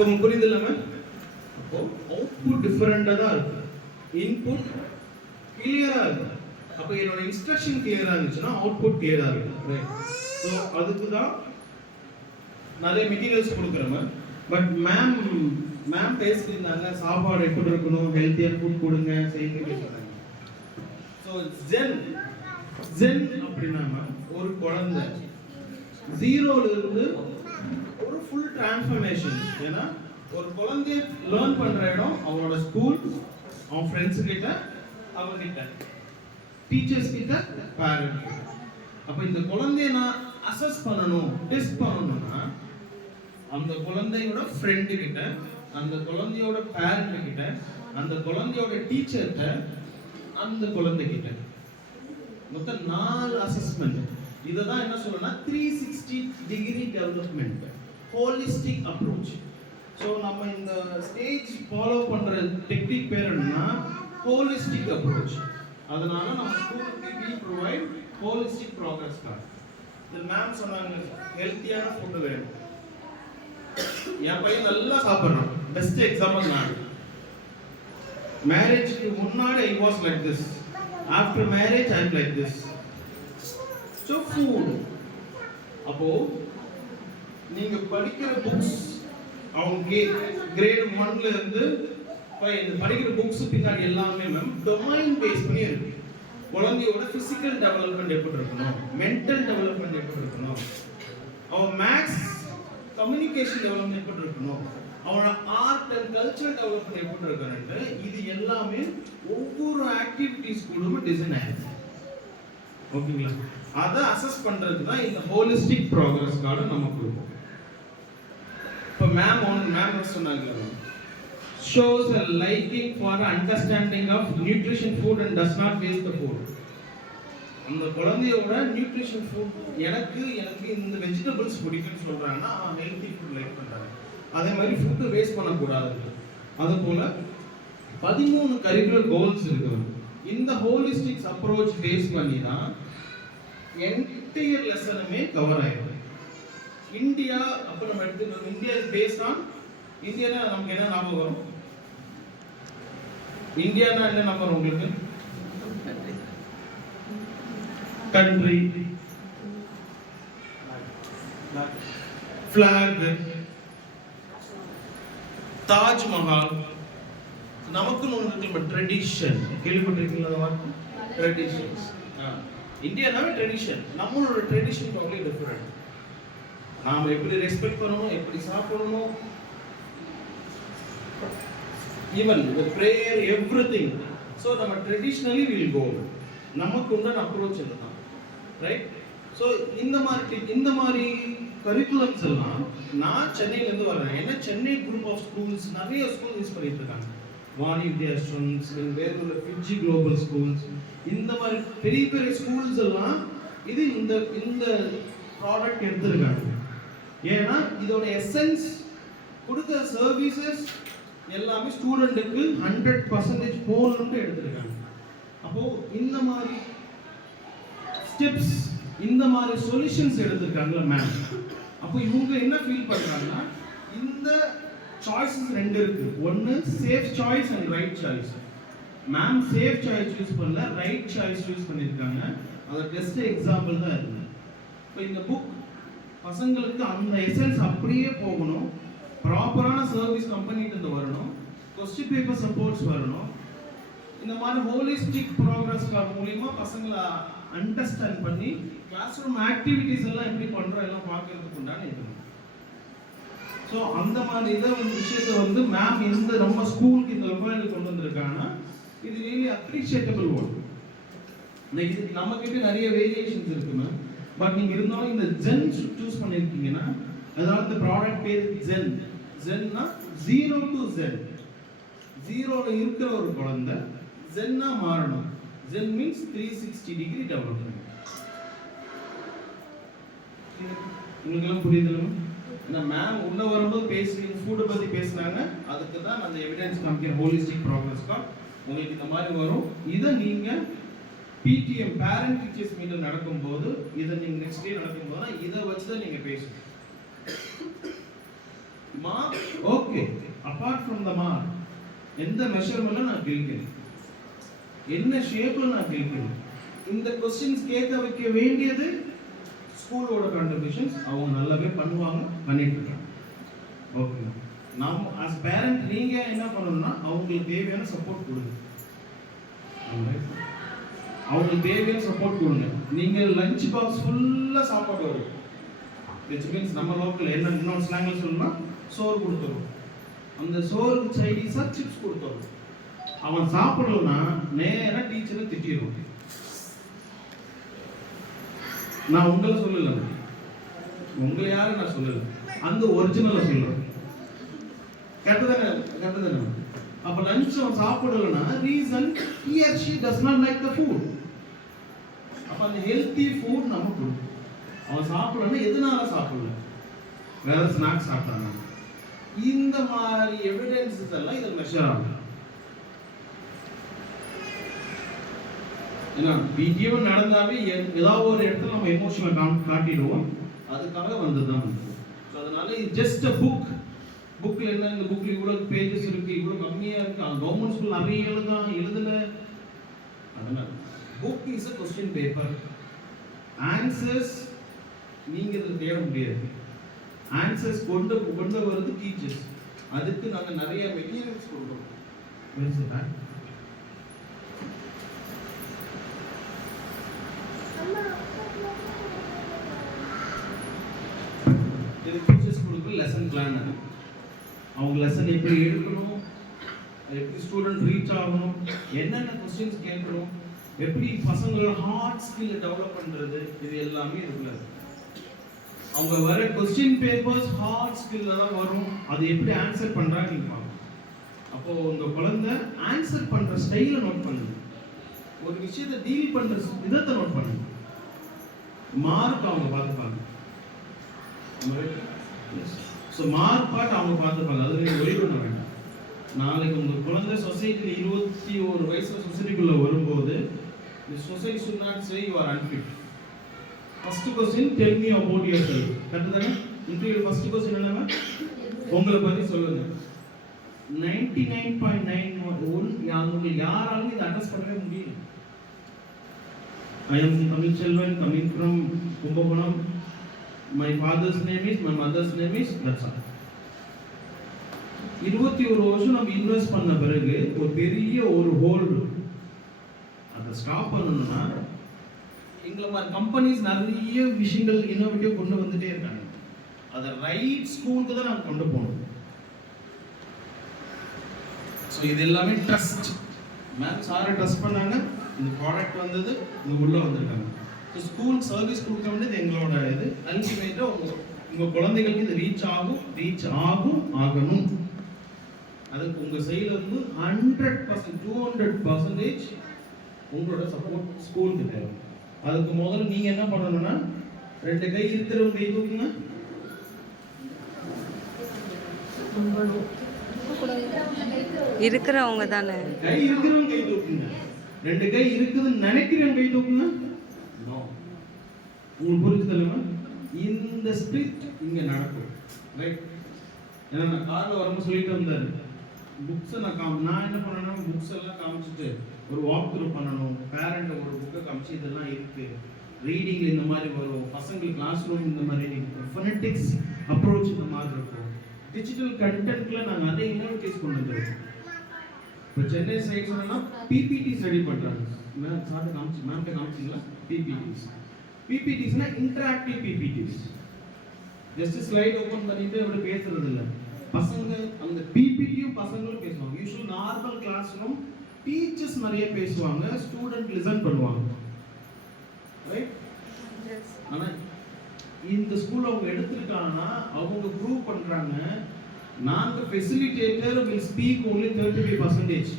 உங்களுக்கு புரியுது இல்லாம அப்போ அவுட்புட் டிஃபரெண்டா தான் இருக்கும், இன்புட் கிளியரா இருக்கும். அப்போ என்னோட இன்ஸ்ட்ரக்ஷன் கிளியரா இருந்துச்சுன்னா அவுட்புட் கிளியரா இருக்கும். ஸோ அதுக்கு தான் நிறைய மெட்டீரியல்ஸ் கொடுக்குறேன். பட் மேம் பேசியிருந்தாங்க சாப்பாடு எப்படி இருக்கணும், ஹெல்த்தியாக ஃபுட் கொடுங்க செய்யுங்க சொன்னாங்க. ஸோ ஜென் அப்படின்னா ஒரு குழந்தை ஜீரோல இருந்து ஒரு ஃபுல் டிரான்ஸ்ஃபர்மேஷன். ஏன்னா ஒரு குழந்தைய லேர்ன் பண்ற இடம் அவனோட ஸ்கூல், அவன் ஃப்ரெண்ட்ஸ் கிட்ட, அவங்கிட்ட, டீச்சர்ஸ் கிட்ட, பேரண்ட். அப்ப இந்த குழந்தைய நான் அசஸ் பண்ணணும், டெஸ்ட் பண்ணணும்னா அந்த குழந்தையோட ஃப்ரெண்டு கிட்ட, அந்த குழந்தையோட பேரண்ட் கிட்ட, அந்த குழந்தையோட டீச்சர்கிட்ட, அந்த குழந்தை கிட்ட மொத்தம் 4 அசஸ்மெண்ட். இதை தான் என்ன சொல்லணும்னா 360 degree development, holistic approach. So நம்ம இந்த ஸ்டேஜ் ஃபாலோ பண்ற டெக்னிக் பேர் என்னன்னா ஹோலிஸ்டிக் அப்ரோச். அதனால நம்ம ஸ்கூலுக்கு we provide holistic progress card. இந்த மேம் சொன்னாங்க ஹெல்த்தியான ஃபுட் வேணும். என் பையன் நல்லா சாப்பிட்றான். பெஸ்ட் எக்ஸாம்பிள் நான். மேரேஜ்க்கு முன்னாடி I was like this. After marriage I am like this. So food. அப்போ நீங்க படிக்கிற புக்ஸ் அவங்க கிரேட் 1ல இருந்து படிக்கிற புக்ஸ் பின்னாடி எல்லாமே மேம் டொமைன் பேஸ் பண்ணி இருக்கு. குழந்தையோட பிசிக்கல் டெவலப்மெண்ட் எப்படி இருக்கணும், மென்டல் டெவலப்மெண்ட் எப்படி இருக்கணும், அவன் மேக்ஸ் கம்யூனிகேஷன் டெவலப்மெண்ட் எப்படி இருக்கணும், அவனோட ஆர்ட் அண்ட் கல்ச்சர் டெவலப்மெண்ட் எப்படி இருக்கணும், இது எல்லாமே ஒவ்வொரு ஆக்டிவிட்டிஸ் கூடவும் டிசைன் ஆயிருக்கு. ஓகேங்களா? அதை அசஸ் பண்றதுக்கு தான் இந்த ஹோலிஸ்டிக் ப்ராக்ரஸ் கார்டை நம்ம கொடுப்போம். இப்போ மேம் சொன்னாங்க shows a liking for understanding of nutrition food and does not waste the food. அந்த குழந்தையோட நியூட்ரிஷன் ஃபுட் எனக்கு இந்த வெஜிடபிள்ஸ் பிடிக்கும்னு சொல்றாங்கன்னா ஹெல்த்தி ஃபுட் லைக் பண்றாங்க. அதே மாதிரி ஃபுட் வேஸ்ட் பண்ணக்கூடாது. அது போல 13 கரிக்குலர் கோல்ஸ் இருக்குது. இந்த ஹோலிஸ்டிக் அப்ரோச் பேஸ் பண்ணி தான் என்டையர் லெசனுமே கவர் ஆயிருக்கு. இந்தியா அப்போ நம்ம எடுத்துக்கணும். India is based on Indiana நமக்கு என்ன ஞாபகம் வரும்? இந்தியானா என்ன நம்பர் உங்களுக்கு? Country, flag, Taj Mahal. நமக்குன்னு ஒன்று இருக்கு ட்ரெடிஷன். கேள்விப்பட்டிருக்கீங்களா வார்த்தை? ட்ரெடிஷன்ஸ். இந்தியானாவே ட்ரெடிஷன். நம்மளோட ட்ரெடிஷன் டோட்டலி டிஃபரெண்ட். நாம எப்படி ரெஸ்பெக்ட் பண்ணணும், எப்படி சாப்பிடணும், even the prayer everything. So நம்ம ட்ரெடிஷனலி வில் கோ. நமக்கு உண்டான அப்ரோச் இதுதான், ரைட்? ஸோ இந்த மாதிரி கரிக்குலம்ஸ் எல்லாம் நான் சென்னையிலேருந்து வர்றேன். ஏன்னா சென்னை குரூப் ஆஃப் ஸ்கூல்ஸ் நிறைய ஸ்கூல் யூஸ் பண்ணிட்டு இருக்காங்க. வாணி வித்யாஸ்ரம்ஸ், வேலூர்ல ஃபிஜி குளோபல் ஸ்கூல்ஸ், இந்த மாதிரி பெரிய பெரிய ஸ்கூல்ஸ் எல்லாம் இது இந்த ப்ராடக்ட் எடுத்திருக்காங்க. ஏன்னா இதோட எசன்ஸ் கொடுக்குற சர்வீசஸ் எல்லாமே ஸ்டூடெண்ட்டுக்கு 100% போகணும்னு எடுத்திருக்காங்க. அப்போ இந்த மாதிரி ஸ்டெப்ஸ், இந்த மாதிரி சொல்யூஷன்ஸ் எடுத்திருக்காங்கல்ல மேம். அப்போ இவங்க என்ன ஃபீல் பண்றாங்கன்னா இந்த சாய்ஸஸ் 2 இருக்கு. ஒன்னு safe choice and right choice. Ma'am safe choice use பண்ணல, ரைட் சாய்ஸ் யூஸ் பண்ணியிருக்காங்க. அது பெஸ்ட் எக்ஸாம்பிள் தான் இருக்கு. இப்போ இந்த புக் பசங்களுக்கு அந்த எசன்ஸ் அப்படியே போகணும், ப்ராப்பரான சர்வீஸ் கம்பெனிட்டு இருந்து வரணும், கொஸ்டின் பேப்பர் சப்போர்ட்ஸ் வரணும். இந்த மாதிரி ஹோலிஸ்டிக் ப்ரோக்ரஸ் கிளப் மூலிமா பசங்களை அண்டர்ஸ்டாண்ட் பண்ணி கிளாஸ் ரூம் ஆக்டிவிட்டிஸ் எல்லாம் எப்படி பண்ணுறோம் எல்லாம் பார்க்கறதுக்கு உண்டான இது. ஸோ அந்த மாதிரி இதை விஷயத்தை மேம் இந்த நம்ம ஸ்கூலுக்கு இந்த லெவலுக்கு கொண்டு வந்திருக்காங்கன்னா இது ரியலி அப்ரிஷியேட்டபிள் ஒன். இது நம்ம கிட்ட நிறைய வேரியேஷன்ஸ் இருக்கு மேம். பட் நீங்க இருந்தாலும் இந்த ஜென் சூஸ் பண்ணிருக்கீங்கன்னா அதாவது இந்த ப்ராடக்ட் பேர் ஜென். ஜென்னா 0 to Zen. 0ல இருக்கிற ஒரு குழந்தை ஜென்னா மாறணும். Zen means 360 degree development. உங்களுக்கு எல்லாம் புரியுதுல? ஏன்னா மேம் உள்ள வரும்போது பேசுறீங்க, ஃபுட்டை பத்தி பேசுனாங்க. அதுக்கு தான் அந்த எவிடன்ஸ் காமிக்கிற ஹோலிஸ்டிக் ப்ராக்ரஸ் கார்டு உங்களுக்கு இந்த மாதிரி வரும். இதை நீங்க PTM பேரண்ட் டீச்சர்ஸ் மீட்டிங் நடக்கும்போது, இதை நீங்க நெக்ஸ்ட் டே நடக்கும்போது இதை வச்சு தான் நீங்க பேசணும். Okay. Okay, apart from the mark எந்த மெஷர்மெண்ட்ல நான் கிழிக்கணும், என்ன ஷேப்ல நான் கிழிக்கணும், இந்த கொஸ்டின்ஸ் கேட்க வைக்க வேண்டியது ஸ்கூலோட கான்ட்ரிபியூஷன்ஸ். அவங்க நல்லாவே பண்ணுவாங்க, பண்ணிட்டு இருக்காங்க. ஓகே, நம்ம as parent நீங்க என்ன பண்ணணும்னா அவங்களுக்கு தேவையான சப்போர்ட் கொடுங்க. அவங்களுக்கு தேவையான சப்போர்ட் கொடுங்க. நீங்க லஞ்ச் பாக்ஸ் ஃபுல்லா சாப்பாடு வரும், which means நம்ம லோக்கல் என்ன இன்னொரு ஸ்லாங்ல சொல்லணும்னா சோறு கொடுத்துரும். அந்த சோறுக்கு சைடிஸா சிப்ஸ் கொடுத்துரும். அவன் சாப்பிடலன்னா நேரா டீச்சரை திட்டிடுவோம். நான் உங்களை சொல்லல, உங்களை யாரும் நான் சொல்லல, அந்த ஒரிஜினலை சொல்றேன். கரெக்ட் தானே? அப்ப லஞ்ச் அவன் சாப்பிடலன்னா reason he or she does not like the food. அப்ப அந்த ஹெல்தி ஃபுட் நம்ம கொடுக்கணும். அவன் சாப்பிடலன்னா எதனால சாப்பிடல, வேற ஸ்நாக்ஸ் சாப்பிட்டாங்க, இந்த மாதிரி எவிடன்சஸ் எல்லாம் இதில் மெஷர் ஆகும். ஏன்னா வீடியோ நடந்தாவே ஏதாவது ஒரு இடத்துல நம்ம எமோஷனல் காட்டிடுவோம், அதுக்காக வந்ததுதான். ஸோ அதனால இது ஜஸ்ட் அ புக். புக்கில் என்ன, இந்த புக்கில் இவ்வளோ பேஜஸ் இருக்கு, இவ்வளோ கம்மியாக இருக்கு, கவர்மெண்ட் ஸ்கூல் நிறைய எழுதல. அதனால book is a question paper. Answers நீங்க இதில் தேட முடியாது. ஆன்சர்ஸ் கொண்டு வருது டீச்சர்ஸ். அதுக்கு நாங்கள் நிறைய மெட்டீரியல்ஸ் கொடுக்குறோம். இது டீச்சர்ஸ் கொடுக்குற லெசன் பிளான். அவங்க லெசன் எப்படி எடுக்கணும், எப்படி ஸ்டூடெண்ட் ரீச் ஆகணும், என்னென்ன கொஸ்டின்ஸ் கேட்கணும், எப்படி பசங்களோட ஹார்ட் ஸ்கில்லை டெவலப் பண்ணுறது, இது எல்லாமே இருக்குல்ல. அவங்க வர கொஸ்டின் பேப்பர்ஸ் ஹார்ட் ஸ்கில்ல தான் வரும். அது எப்படி ஆன்சர் பண்ணுறாங்க நீங்கள் பார்க்கணும். அப்போது உங்கள் குழந்தை ஆன்சர் பண்ணுற ஸ்டைலை நோட் பண்ணுங்க, ஒரு விஷயத்தை டீல் பண்ணுற விதத்தை நோட் பண்ணுங்க. மார்க் அவங்க பார்த்துப்பாங்க. ஸோ மார்க் பார்ட் அவங்க பார்த்துப்பாங்க, அது நீங்கள் ஒளி பண்ண வேண்டாம். நாளைக்கு உங்கள் குழந்தை சொசைட்டியில் 21 வயசுல சொசைட்டிக்குள்ளே வரும்போது society should not say you are unfit. First question, tell me about yourself. Correct தானே? இன்டர்வியூ ஃபர்ஸ்ட் क्वेश्चन என்னன்னா உங்களை பற்றி சொல்லுங்க. 99.91 உங்களுக்கு யாராலும் இதை அட்ரஸ் பண்ணவே முடியல. I am Tamil Selvan, coming from Kumbakonam. My father's name is, my mother's name is, that's all. 21 வருஷம் நம்ம இன்வெஸ்ட் பண்ண பிறகு ஒரு பெரிய ஒரு ஹோல்டு அதை ஸ்டாப் பண்ணணும்னா எங்களை மாதிரி கம்பெனிஸ் நிறைய விஷயங்கள் இன்னோவேட்டிவ் கொண்டு வந்துட்டே இருக்காங்க. அதை ரைட் ஸ்கூலுக்கு தான் நாங்கள் கொண்டு போகணும். ஸோ இது எல்லாமே ட்ரஸ்ட். மேம் சாரை ட்ரஸ்ட் பண்ணாங்க, இந்த ப்ராடக்ட் வந்தது, இது உள்ளே வந்திருக்காங்க. ஸோ ஸ்கூல் சர்வீஸ் கொடுக்க வேண்டியது எங்களோட இது. அல்டிமேட்டாக உங்கள் குழந்தைகளுக்கு இது ரீச் ஆகணும். அதுக்கு உங்கள் சைடில் இருந்து 100%, 200% உங்களோட சப்போர்ட் ஸ்கூலுக்கு தேவை. அதுக்கு முதல்ல நீங்கள் என்ன பண்ணணும்னா 2 கை இருக்கிறவங்க கை தூக்குங்க. இருக்கிறவங்க தானே கை இருக்கிறவங்க கை தூக்குங்க. 2 கை இருக்குதுன்னு நினைக்கிறவங்க கை தூக்குங்க. உங்களுக்கு புரிஞ்சுதல்ல? இந்த ஸ்பிரிட் இங்க நடக்கும், ரைட்? ஏன்னா நான் கார்ல வரும்போது சொல்லிட்டு வந்தாரு, புக்ஸை நான் என்ன பண்ணேன்னா புக்ஸ் எல்லாம் காமிச்சிட்டு ஒரு வாக் த்ரூ பண்ணணும். பேரண்ட் ஒரு புக்கை காமிச்சு இதெல்லாம் இருக்கு, ரீடிங் இந்த மாதிரி வரும், பசங்களுக்கு கிளாஸ் ரூம் இந்த மாதிரி, ஃபோனடிக்ஸ் அப்ரோச் இந்த மாதிரி இருக்கும். டிஜிட்டல் கண்டென்ட்ல நாங்கள் நிறைய இன்னோவேட்டிவ்ஸ் கொண்டு வந்துருக்கோம். இப்போ சென்னை சைட் சொன்னா பிபிடிஸ் ரெடி பண்றாங்க. மேம் சார்ட்ட காமிச்சிங்களா? பிபிடிஸ்னா interactive PPTs. Just slide open பண்ணிட்டு அப்படி பேசுறது இல்லை. பசங்க அந்த பிபிடியும் பசங்களும் பேசுவாங்க. Usual normal class room teachers நிறைய பேசுவாங்க, ஸ்டூடெண்ட் லிசன் பண்ணுவாங்க, ரைட்? ஆனா இந்த ஸ்கூல் அவங்க எடுத்துட்டாங்கன்னா அவங்க ப்ரூவ் பண்றாங்க, நாங்க facilitator will speak only 35%.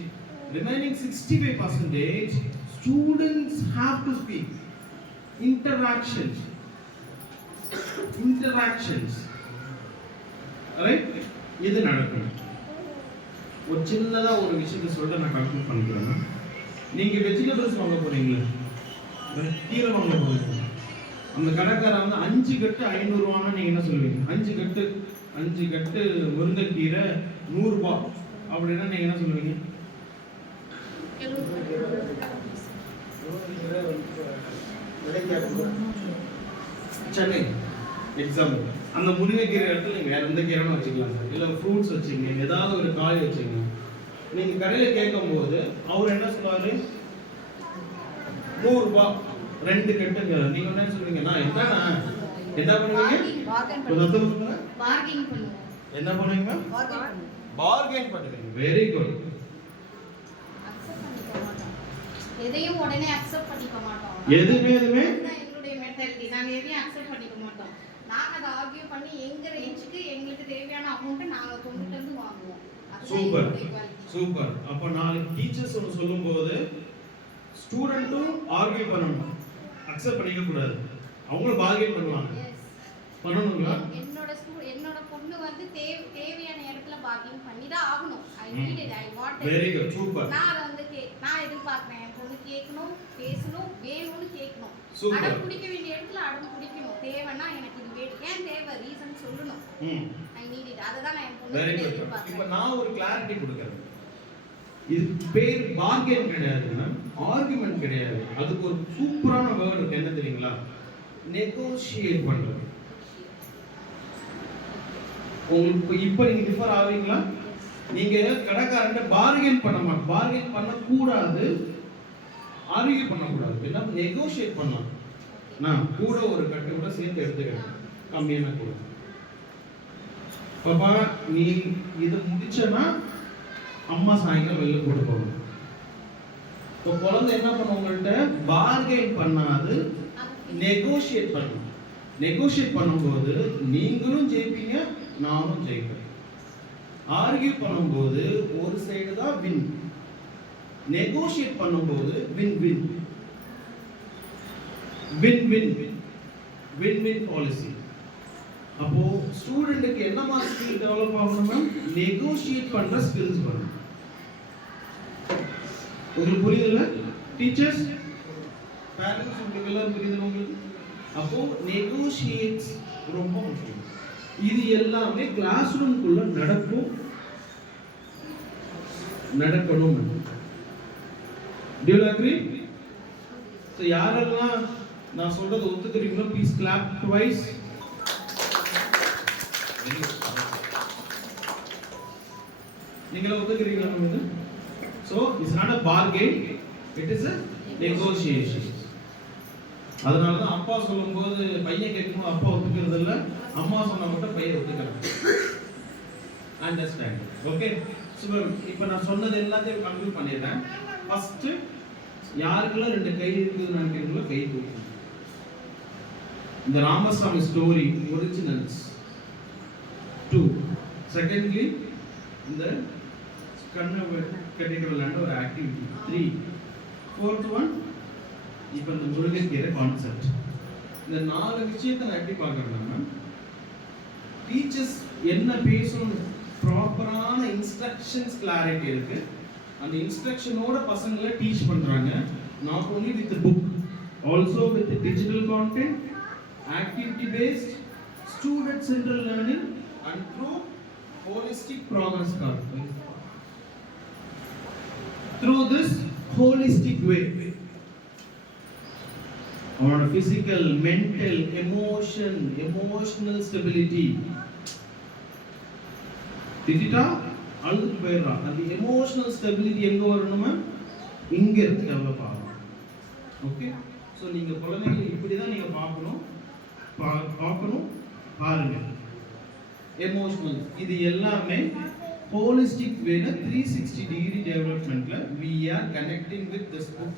Remaining 65% students have to speak. Interactions, right? இது நடக்கும். ஒரு சின்னதா ஒரு விஷயத்தை சொல்ல நான் கன்க்ளூட் பண்ணிக்கிறேன். நீங்க வெஜிடபிள்ஸ் வாங்க போறீங்களா, கீரை வாங்க போறீங்க, அந்த கடைக்காரன் வந்து 5 கட்டு 500 ரூபான்னா நீங்க என்ன சொல்லுவீங்க? 5 கட்டு 5 கட்டு முருங்கைக்கீரை 100 ரூபாய் அப்படின்னா நீங்க என்ன சொல்லுவீங்க? சென்னை எக்ஸாம்பிள் அந்த முருங்கைக்கீரை இடத்துல நீங்க வேற எந்த கீரைன்னு வச்சுக்கலாம் சார், இல்லை ஃப்ரூட்ஸ் வச்சுங்க, ஏதாவது ஒரு காய் வச்சுங்க. நீங்க கடையில் கேட்கும் போது அவர் என்ன சொல்லுவாரு? 100 ரூபாய் 2 கட்டுங்க. நீங்க என்ன சொல்லுவீங்க? நான் என்ன பண்ணுவீங்க? என்ன பண்ணுவீங்க? பார்கெயின் பண்ணுவீங்க. Very good. எதையும் உடனே அக்செப்ட் பண்ணிக்க மாட்டோம். எதுமே எங்களுடைய மென்டாலிட்டி. நாங்க எதையும் அக்செப்ட் பண்ணிக்க மாட்டோம். நாங்க அதை ஆர்கியூ பண்ணி எங்க ரேஞ்சுக்கு எங்களுக்கு தேவையான அமௌண்ட்டை நாங்க கொண்டுட்டு வந்து வாங்குவோம். Super super. அப்ப நாளைக்கு டீச்சர்ஸ் ஒன்று சொல்லும்போது ஸ்டூடெண்ட்டும் ஆர்கியூ பண்ணணும், அக்செப்ட் பண்ணிக்க கூடாது. அவங்களும் பார்கெயின் பண்ணுவாங்க. பண்ணணுங்களா? என்னோட பொண்ணு வந்து தேவையான இடத்துல பார்கெயின் பண்ணி தான் ஆகணும். I need it, I want it. Very good, super. நான் அதை வந்து நான் எதிர்பார்க்கிறேன், என் பொண்ணு கேட்கணும், பேசணும், வேணும்னு கேட்கணும். அடம் பிடிக்க வேண்டிய இடத்துல அடம் பிடிக்கணும். தேவைன்னா எனக்கு இது வேணும், ஏன் தேவை, ரீசன் சொல்லணும். I need it. அதை தான் நான் என் பொண்ணு எதிர்பார்க்கிறேன். இப்போ நான் ஒரு கிளாரிட்டி கொடுக்குறேன். இது பேர் பார்கெயின் கிடையாதுன்னா ஆர்குமெண்ட் கிடையாது. அதுக்கு ஒரு சூப்பரான வேர்ட் இருக்கு, என்ன தெரியுங்களா? நெகோஷியேட் பண்றது. உங்களுக்கு இப்போ நீங்க டிஃபர் ஆவீங்களா? நீங்க கடைக்காரன்ட்ட பார்கெயின் பண்ணக்கூடாது, ஆர்கியூ பண்ணக்கூடாது. என்ன நெகோஷியேட் பண்ணலாம். நான் கூட ஒரு கட்டு கூட சேர்த்து எடுத்துக்கிறேன், கம்மியான கூட. பாப்பா நீ இது முடிச்சனா அம்மா சாயங்காலம் வெளில போட்டு போகணும். இப்போ குழந்தை என்ன பண்ணும்? உங்கள்கிட்ட பார்கெயின் பண்ணாது நெகோஷியேட் பண்ணணும். நெகோஷியேட் பண்ணும்போது நீங்களும் ஜெயிப்பீங்க, நானும் ஜெயிப்பேன். ஆர்கியூ பண்ணும்போது ஒரு சைடு தான் வின், நெகோஷியேட் பண்ணும்போது win win win win win win policy. அப்போ ஸ்டூடெண்ட்டுக்கு என்ன மாதிரி ஸ்கில் டெவலப் ஆகணும்னா நெகோஷியேட் பண்ற ஸ்கில்ஸ் வரணும். உங்களுக்கு புரியுதுல்ல? டீச்சர்ஸ், பேரண்ட்ஸ், உங்களுக்கு எல்லாரும் புரியுது உங்களுக்கு? அப்போ நெகோஷியேட்ஸ் ரொம்ப முக்கியம். இது எல்லாமே கிளாஸ் ரூம்குள்ள நடக்கணும். Do you agree? So யாரெல்லாம் நான் சொல்றது ஒத்துக்கிறீங்களோ ப்ளீஸ் clap twice. நீங்க ஒத்துக்கிறீங்களா நம்ம? So it's not a bargain, it is a negotiation. அதனால தான் அப்பா சொல்லும்போது பையன் கேட்கும்போது அப்பா ஒத்துக்கிறது இல்லை, அம்மா சொன்னா மட்டும் பையன் ஒத்துக்கிறாங்க. அண்டர்ஸ்டாண்ட்? ஓகே. இப்போ நான் சொன்னது எல்லாத்தையும் கன்க்ளூட் பண்ணிடுறேன். ஃபர்ஸ்ட் யாருக்கெல்லாம் 2 கை இருக்குதுன்னு நினைக்கிறீங்களோ கை தூக்குங்க. இந்த ராமசாமி ஸ்டோரி ஒரிஜினல்ஸ் 2. செகண்ட்லி இந்த கண்ணை கட்டிட்டு விளையாண்ட ஒரு ஆக்டிவிட்டி 3. ஃபோர்த் ஒன் இப்போ இந்த முருங்கைக்கீரை கான்செப்ட். இந்த 4 விஷயத்தை நான் எப்படி பார்க்குறேன்னா, டீச்சர்ஸ் என்ன பேசணும், ப்ராப்பரான இன்ஸ்ட்ரக்ஷன்ஸ் கிளாரிட்டி இருக்கு. அந்த இன்ஸ்ட்ரக்ஷனோட பசங்களை டீச் பண்றாங்க. Not only with book, also with digital content, activity based, student central learning and through holistic progress card. Through this holistic way, on physical, mental, emotional stability. Didita அழுது போயிடுறா. அந்த emotional stability எங்க வரணுமா? இங்க இருந்து develop ஆகும். Okay. So நீங்க குழந்தைகளை இப்படிதான் நீங்க பார்க்கணும் பாருங்க. எமோஷனல் இது எல்லாமே holistic வேல 360 degree developmentல we are connecting with this book.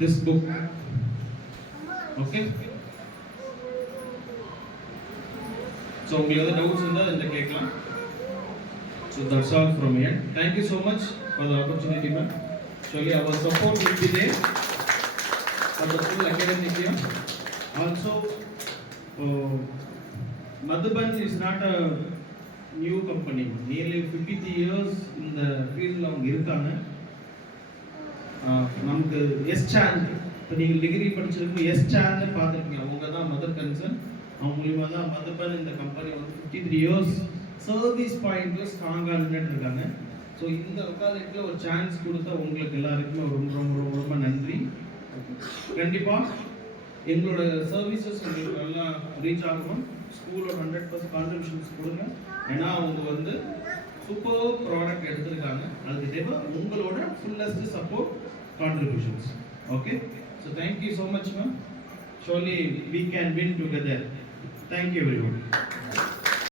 This book. Okay. So உங்களுக்கு doubts இருந்தா இந்த கேட்கலாம். So that's all from here. Thank you so much for the opportunity, ma'am. Surely our support will be there for the full academic year. Also, Madhuban is not a new company. Nearly 50 years in the field அவங்க இருக்காங்க. நமக்கு S sand இப்போ நீங்கள் degree படிச்சிருக்கும் S channel பார்த்துருக்கீங்க, அவங்க தான் mother concern. அவங்க மூலியமா தான் மதப்பன் இந்த கம்பெனி வந்து 53 இயர்ஸ் சர்வீஸ் பாயிண்ட்ல ஸ்ட்ராங்காக நின்றுட்டு இருக்காங்க. ஸோ இந்த லொக்காலிட்டியில் ஒரு சான்ஸ் கொடுத்த உங்களுக்கு எல்லாருக்குமே ரொம்ப ரொம்ப ரொம்ப ரொம்ப நன்றி. கண்டிப்பாக எங்களோட சர்வீசஸ் உங்களுக்கு நல்லா ரீச் ஆகணும். ஸ்கூலோட 100% கான்ட்ரிபியூஷன்ஸ் கொடுங்க. ஏன்னா அவங்க வந்து சூப்பர் ப்ராடக்ட் எடுத்திருக்காங்க. அதுக்கு தேவை உங்களோட fullest support contributions. Okay, so thank you so much ma'am. Surely we can win together. Thank you everyone.